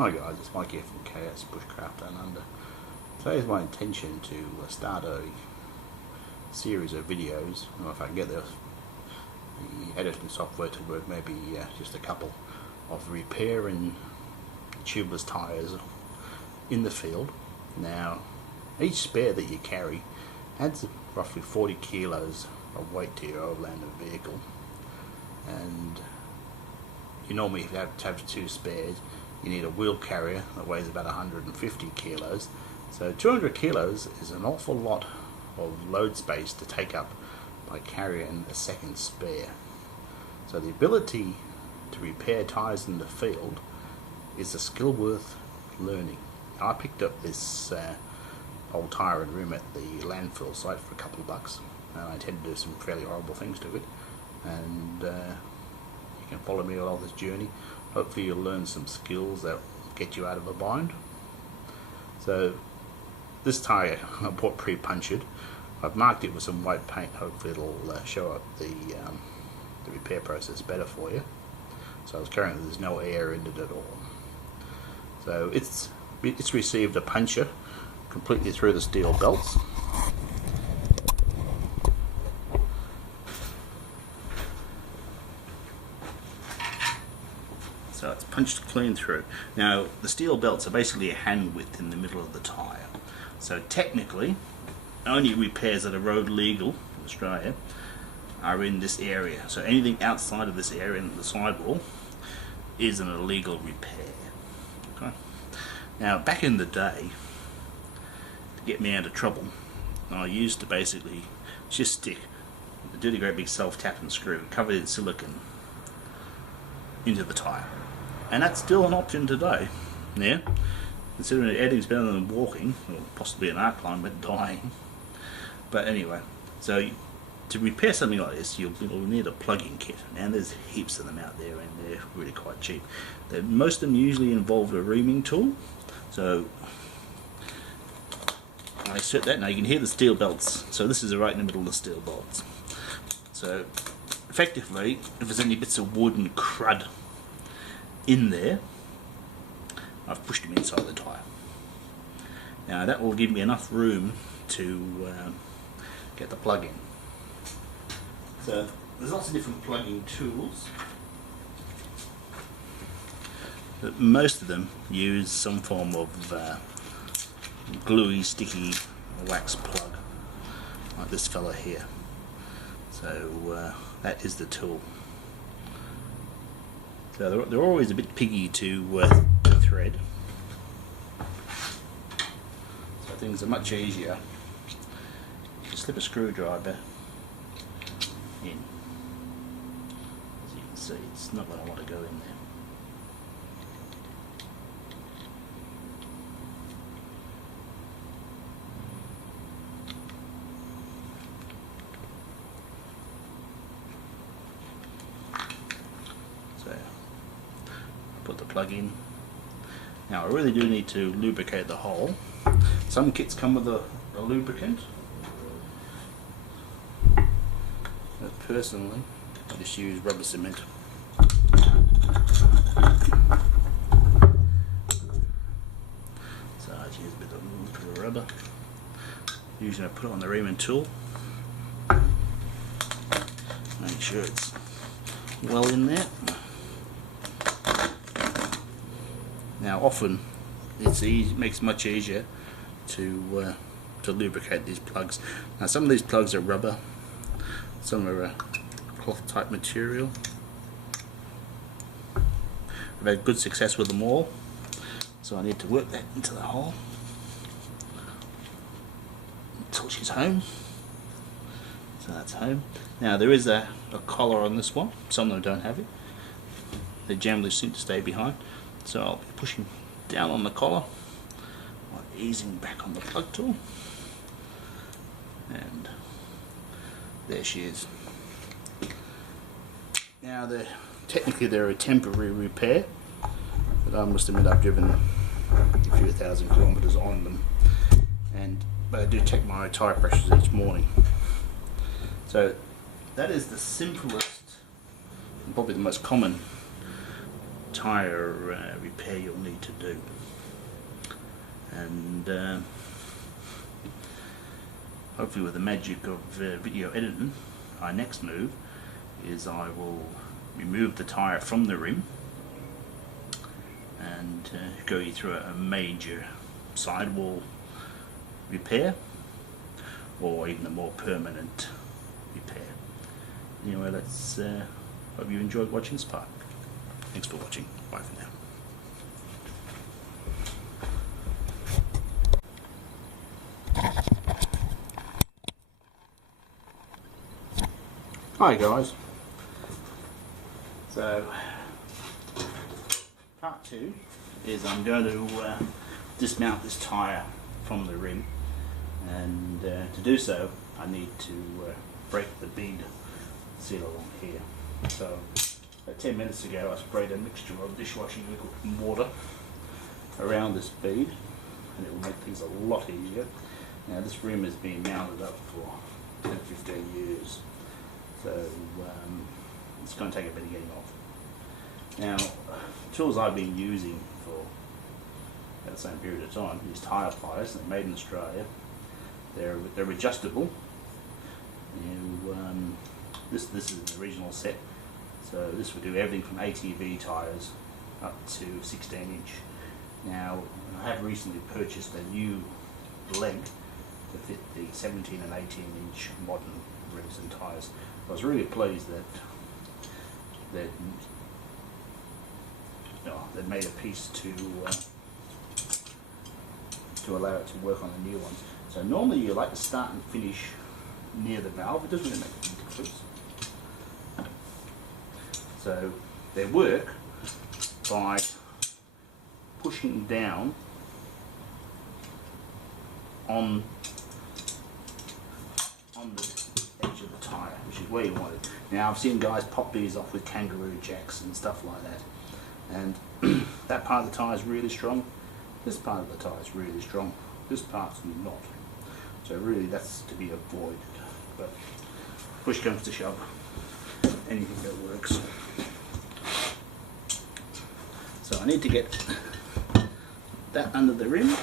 Hi guys, it's Mike here from KS Bushcraft Down Under. Today is my intention to start a series of videos, or if I can get the editing software to work, maybe just a couple of repairing tubeless tyres in the field. Now, each spare that you carry adds roughly 40 kilos of weight to your overlanding vehicle, and you normally have to have two spares. You need a wheel carrier that weighs about 150 kilos. So 200 kilos is an awful lot of load space to take up by carrying a second spare. So the ability to repair tyres in the field is a skill worth learning. I picked up this old tyre and rim at the landfill site for a couple of bucks, and I intend to do some fairly horrible things to it, and you can follow me along this journey. Hopefully you'll learn some skills that get you out of a bind. So this tyre I bought pre-punctured. I've marked it with some white paint. Hopefully it'll show up the repair process better for you. So currently there's no air in it at all. So it's received a puncture completely through the steel belts. So it's punched clean through. Now the steel belts are basically a hand width in the middle of the tyre. So technically, only repairs that are road legal in Australia are in this area. So anything outside of this area in the sidewall is an illegal repair. Okay. Now back in the day, to get me out of trouble, I used to basically just stick a dirty great big self-tapping screw covered in silicone into the tyre. And that's still an option today. Yeah, considering that editing's better than walking, or possibly an arc line, but dying. But anyway, so to repair something like this, you'll need a plug-in kit, and there's heaps of them out there, and they're really quite cheap. Most of them usually involve a reaming tool. So I insert that. Now you can hear the steel belts. So this is right in the middle of the steel bolts. So effectively, if there's any bits of wood and crud in there, I've pushed them inside the tyre. Now that will give me enough room to get the plug in. So there's lots of different plugging tools, but most of them use some form of gluey, sticky wax plug, like this fella here. So that is the tool. So they're always a bit piggy to thread, so things are much easier. You slip a screwdriver in. As you can see, it's not going to want to go in there. So put the plug in. Now I really do need to lubricate the hole. Some kits come with a lubricant, but personally I just use rubber cement. So I just use a bit of rubber. Usually I put it on the reaming tool, make sure it's well in there. Now often it makes much easier to lubricate these plugs. Now some of these plugs are rubber, some are a cloth type material. I've had good success with them all, so I need to work that into the hole until she's home. So that's home. Now there is a collar on this one. Some of them don't have it. They generally seem to stay behind. So I'll be pushing down on the collar while easing back on the plug tool, and there she is. Now technically they're a temporary repair, but I must admit I've driven a few thousand kilometres on them, but I do check my tyre pressures each morning. So that is the simplest and probably the most common tyre repair you'll need to do. And hopefully with the magic of video editing, our next move is I will remove the tyre from the rim and go you through a major sidewall repair, or even a more permanent repair. Anyway, let's hope you enjoyed watching this part. Thanks for watching. Bye for now. Hi guys. So part 2 is I'm going to dismount this tyre from the rim, and to do so I need to break the bead seal along here. So about 10 minutes ago I sprayed a mixture of dishwashing liquid and water around this bead, and it will make things a lot easier. Now this rim has been mounted up for 10-15 years, so it's going to take a bit of getting off. Now, tools I've been using for at the same period of time, these tyre pliers. They're made in Australia. They're adjustable. This is the original set, so this will do everything from ATV tyres up to 16-inch. Now, I have recently purchased a new leg to fit the 17 and 18-inch modern rims and tyres. I was really pleased that they made a piece to allow it to work on the new ones. So normally you like to start and finish near the valve. It doesn't really make any difference. So they work by pushing down on the edge of the tyre, which is where you want it. Now I've seen guys pop these off with kangaroo jacks and stuff like that, and that part of the tyre is really strong. This part of the tyre is really strong. This part's not. So really that's to be avoided. But push comes to shove, anything that works. So I need to get that under the rim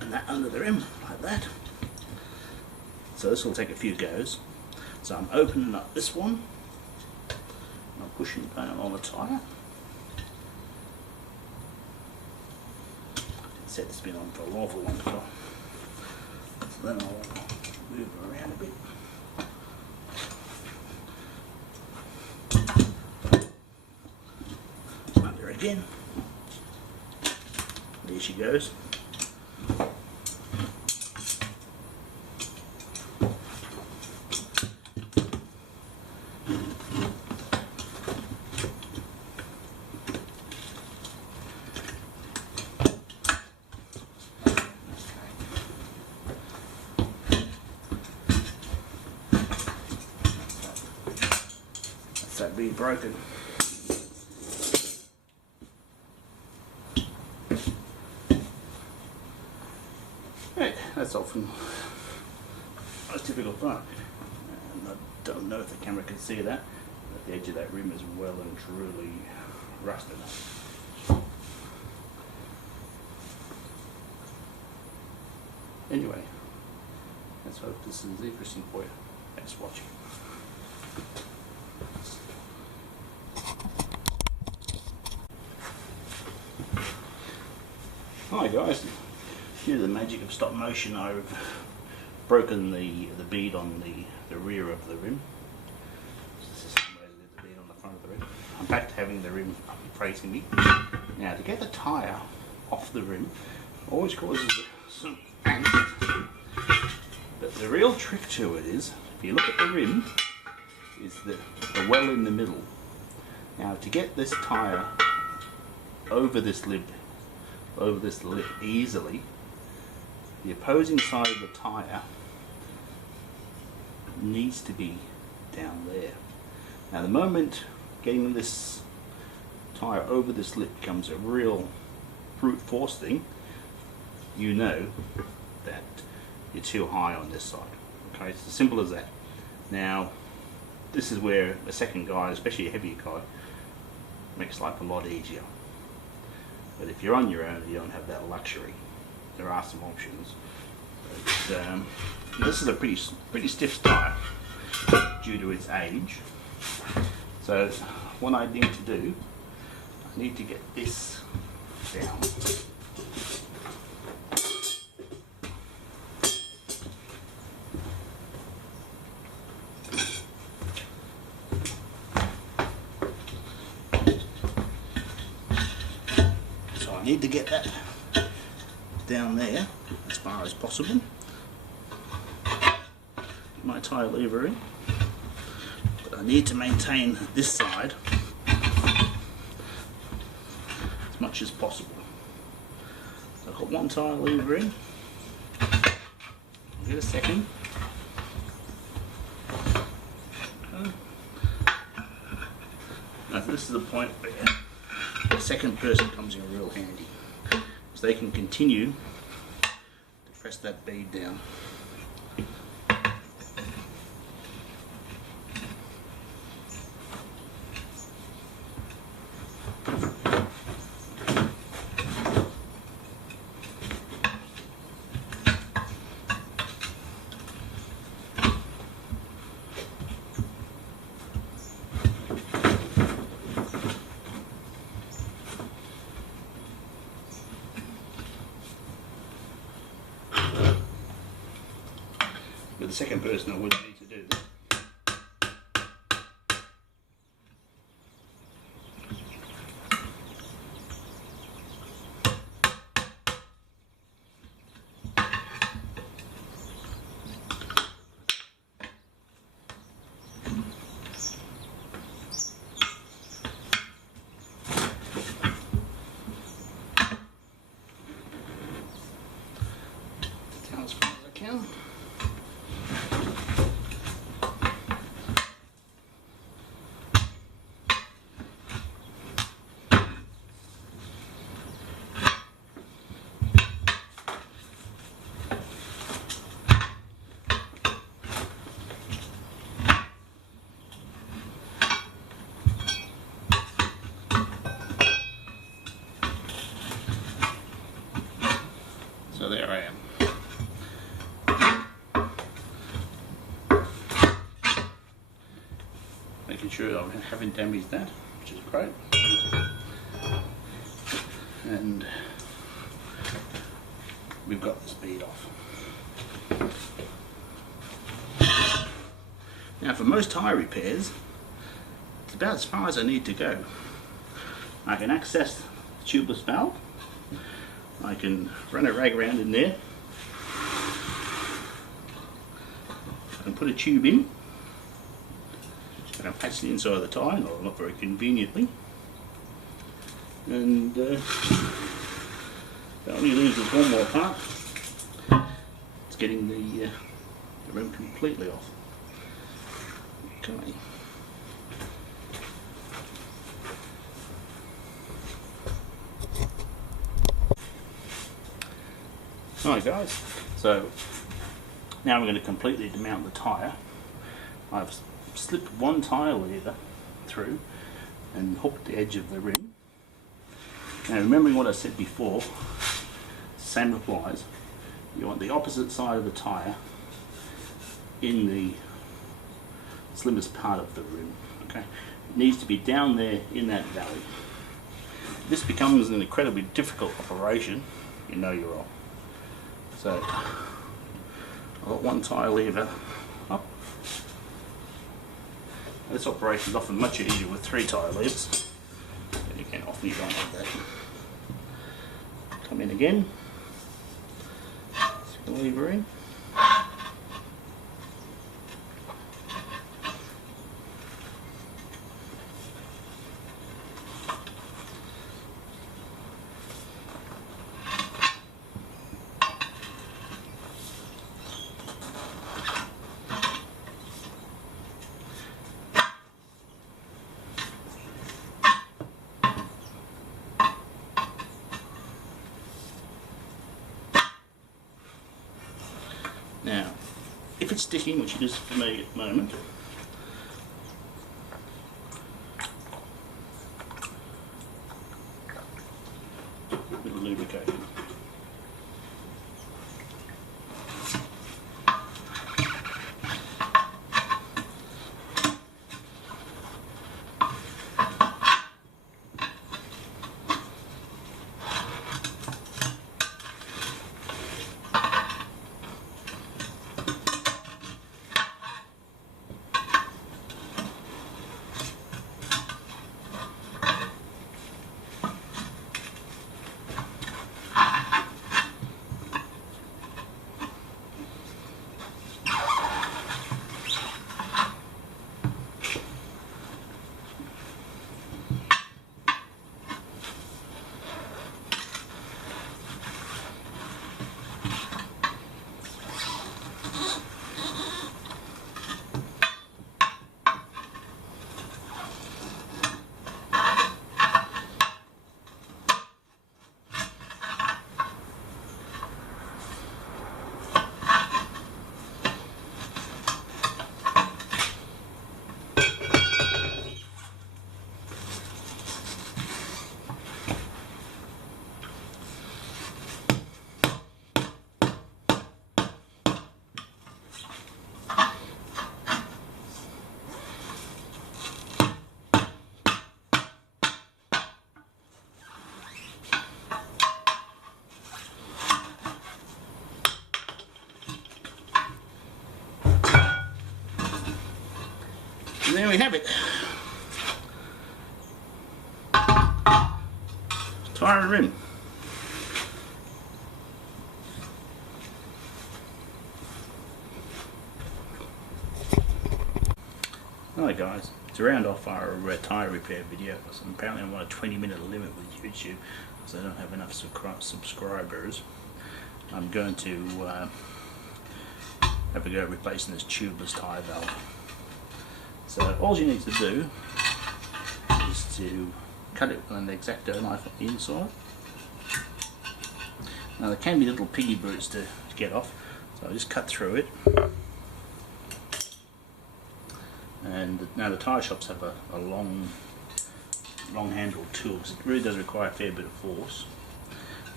and that under the rim like that. So this will take a few goes. So I'm opening up this one, and I'm pushing down on the tyre. Set this been on for an awful long time. So then I'll move it around a bit. Under again. There she goes. That being broken. Right, that's often the most difficult part. And I don't know if the camera can see that, but the edge of that rim is well and truly rusted. Anyway, let's hope this is interesting for you. Thanks for watching. Hi guys, here's the magic of stop motion. I've broken the bead on the rear of the rim. This is the same way to get the bead on the front of the rim. I'm back to having the rim facing me. Now to get the tyre off the rim always causes some angst. But the real trick to it is, if you look at the rim, is the well in the middle. Now to get this tyre over this lip easily, the opposing side of the tyre needs to be down there. Now the moment getting this tyre over this lip becomes a real brute force thing, you know that you're too high on this side. Okay, it's as simple as that. Now this is where a second guide, especially a heavier guide, makes life a lot easier. But if you're on your own, you don't have that luxury. There are some options. But, this is a pretty stiff tyre due to its age. So what I need to do, I need to get this down. So I need to get that down there as far as possible. My tyre lever in, but I need to maintain this side as much as possible. So I've got one tyre lever in, I'll get a second. Okay. Now this is the point where the second person comes in real handy, because they can continue to press that bead down. With the second person, I wouldn't need to do that. Down as far as I can. So there I am. Making sure I haven't damaged that, which is great. And we've got the speed off. Now for most tyre repairs, it's about as far as I need to go. I can access the tubeless valve. I can run a rag around in there. I can put a tube in. I can patch the inside of the tyre, not very conveniently. And that only leaves us one more part. It's getting the rim completely off. Okay. Alright guys, so now we're going to completely demount the tyre. I've slipped one tyre lever through and hooked the edge of the rim. Now remembering what I said before, same applies. You want the opposite side of the tyre in the slimmest part of the rim. Okay, it needs to be down there in that valley. This becomes an incredibly difficult operation. You know you're wrong. So I've got one tyre lever up. This operation is often much easier with 3 tyre levers. And again, often you don't have that. Come in again. Stick the lever in. Now, if it's sticking, which it is for me at the moment, lubrication. And there we have it. Tyre rim. Alright guys, to round off our tyre repair video, because apparently I'm on a 20-minute limit with YouTube because I don't have enough subscribers. I'm going to have a go at replacing this tubeless tyre valve. So all you need to do is to cut it with an X-Acto knife on the inside. Now there can be little piggy brutes to get off, so I'll just cut through it. And now the tyre shops have a long handled tool, because it really does require a fair bit of force.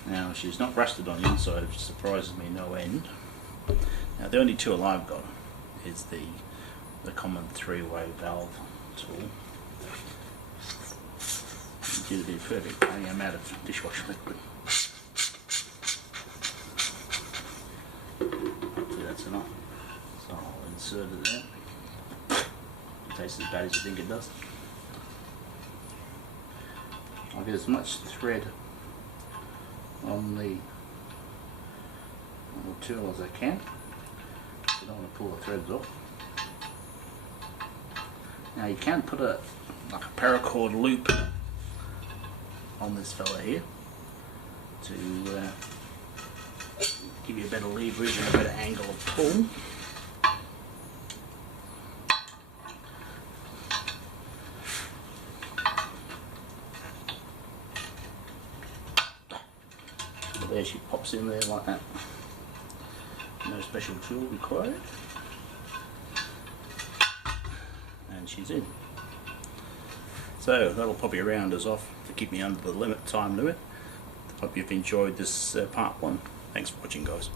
Now she's not rusted on the inside, which surprises me no end. Now the only tool I've got is the common three-way valve tool. Did a bit perfect, I'm out of dishwasher liquid. Hopefully that's enough. So I'll insert it there. It tastes as bad as you think it does. I'll get as much thread on the tool as I can. I don't want to pull the threads off. Now you can put like a paracord loop on this fella here to give you a better leverage and a better angle of pull. So there she pops in there like that. No special tool required. And she's in. So that'll pop your rounders off to keep me under the time limit. Hope you've enjoyed this part one. Thanks for watching, guys.